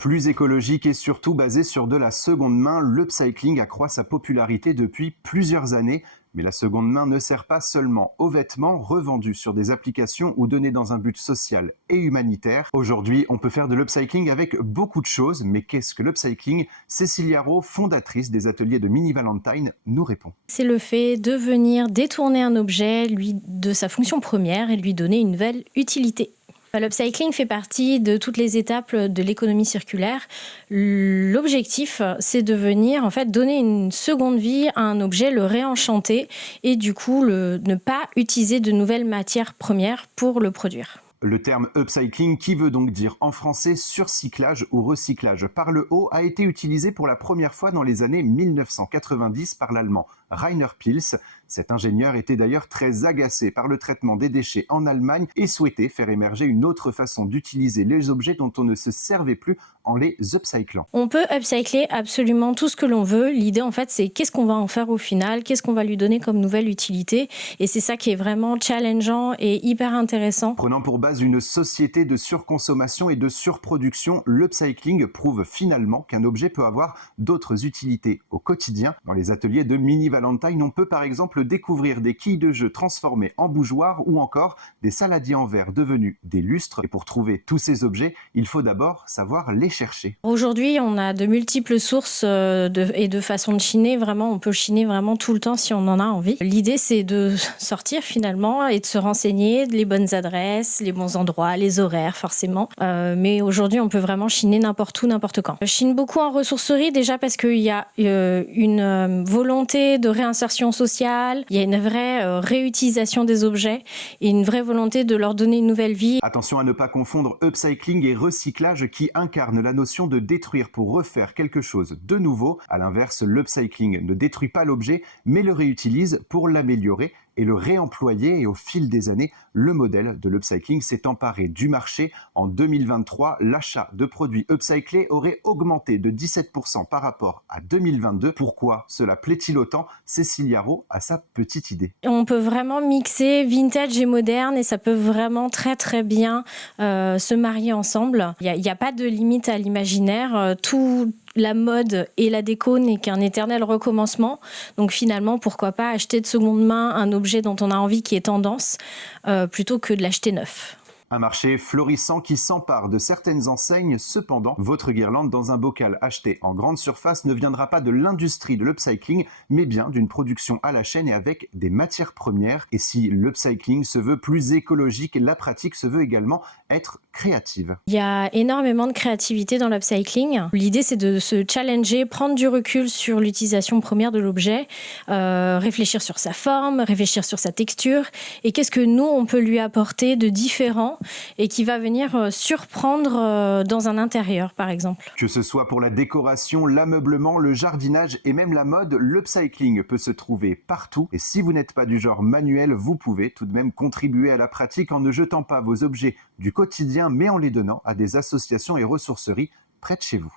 Plus écologique et surtout basé sur de la seconde main, l'upcycling accroît sa popularité depuis plusieurs années. Mais la seconde main ne sert pas seulement aux vêtements revendus sur des applications ou donnés dans un but social et humanitaire. Aujourd'hui, on peut faire de l'upcycling avec beaucoup de choses, mais qu'est-ce que l'upcycling? Cécilia Rowe, fondatrice des ateliers de Mini Valentine, nous répond. C'est le fait de venir détourner un objet de sa fonction première et lui donner une nouvelle utilité. L'upcycling fait partie de toutes les étapes de l'économie circulaire. L'objectif, c'est de venir en fait donner une seconde vie à un objet, le réenchanter et du coup ne pas utiliser de nouvelles matières premières pour le produire. Le terme upcycling, qui veut donc dire en français surcyclage ou recyclage par le haut, a été utilisé pour la première fois dans les années 1990 par l'allemand Rainer Pils. Cet ingénieur était d'ailleurs très agacé par le traitement des déchets en Allemagne et souhaitait faire émerger une autre façon d'utiliser les objets dont on ne se servait plus en les upcyclant. On peut upcycler absolument tout ce que l'on veut. L'idée, en fait, c'est qu'est-ce qu'on va en faire au final, qu'est-ce qu'on va lui donner comme nouvelle utilité. Et c'est ça qui est vraiment challengeant et hyper intéressant. Prenant pour base une société de surconsommation et de surproduction, l'upcycling prouve finalement qu'un objet peut avoir d'autres utilités au quotidien. Dans les ateliers de Mini Valentine, on peut par exemple découvrir des quilles de jeu transformées en bougeoirs ou encore des saladiers en verre devenus des lustres. Et pour trouver tous ces objets, il faut d'abord savoir les chercher. Aujourd'hui, on a de multiples sources et de façons de chiner. Vraiment, on peut chiner vraiment tout le temps si on en a envie. L'idée, c'est de sortir finalement et de se renseigner, les bonnes adresses, les bons endroits, les horaires forcément. Mais aujourd'hui, on peut vraiment chiner n'importe où, n'importe quand. Je chine beaucoup en ressourcerie déjà parce qu'il y a une volonté de réinsertion sociale, il y a une vraie réutilisation des objets et une vraie volonté de leur donner une nouvelle vie. Attention à ne pas confondre upcycling et recyclage qui incarnent la notion de détruire pour refaire quelque chose de nouveau. À l'inverse, l'upcycling ne détruit pas l'objet, mais le réutilise pour l'améliorer et le réemployer. Et au fil des années, le modèle de l'upcycling s'est emparé du marché. En 2023, l'achat de produits upcyclés aurait augmenté de 17% par rapport à 2022. Pourquoi cela plaît-il autant? Cécilia Rowe a sa petite idée. On peut vraiment mixer vintage et moderne et ça peut vraiment très très bien se marier ensemble. Il n'y a pas de limite à l'imaginaire. Tout la mode et la déco n'est qu'un éternel recommencement. Donc finalement, pourquoi pas acheter de seconde main un objet dont on a envie qui est tendance plutôt que de l'acheter neuf. Un marché florissant qui s'empare de certaines enseignes. Cependant, votre guirlande dans un bocal acheté en grande surface ne viendra pas de l'industrie de l'upcycling, mais bien d'une production à la chaîne et avec des matières premières. Et si l'upcycling se veut plus écologique, la pratique se veut également être créative. Il y a énormément de créativité dans l'upcycling. L'idée, c'est de se challenger, prendre du recul sur l'utilisation première de l'objet, réfléchir sur sa forme, réfléchir sur sa texture et qu'est-ce que nous, on peut lui apporter de différent et qui va venir surprendre dans un intérieur, par exemple. Que ce soit pour la décoration, l'ameublement, le jardinage et même la mode, l'upcycling peut se trouver partout. Et si vous n'êtes pas du genre manuel, vous pouvez tout de même contribuer à la pratique en ne jetant pas vos objets du quotidien, mais en les donnant à des associations et ressourceries près de chez vous.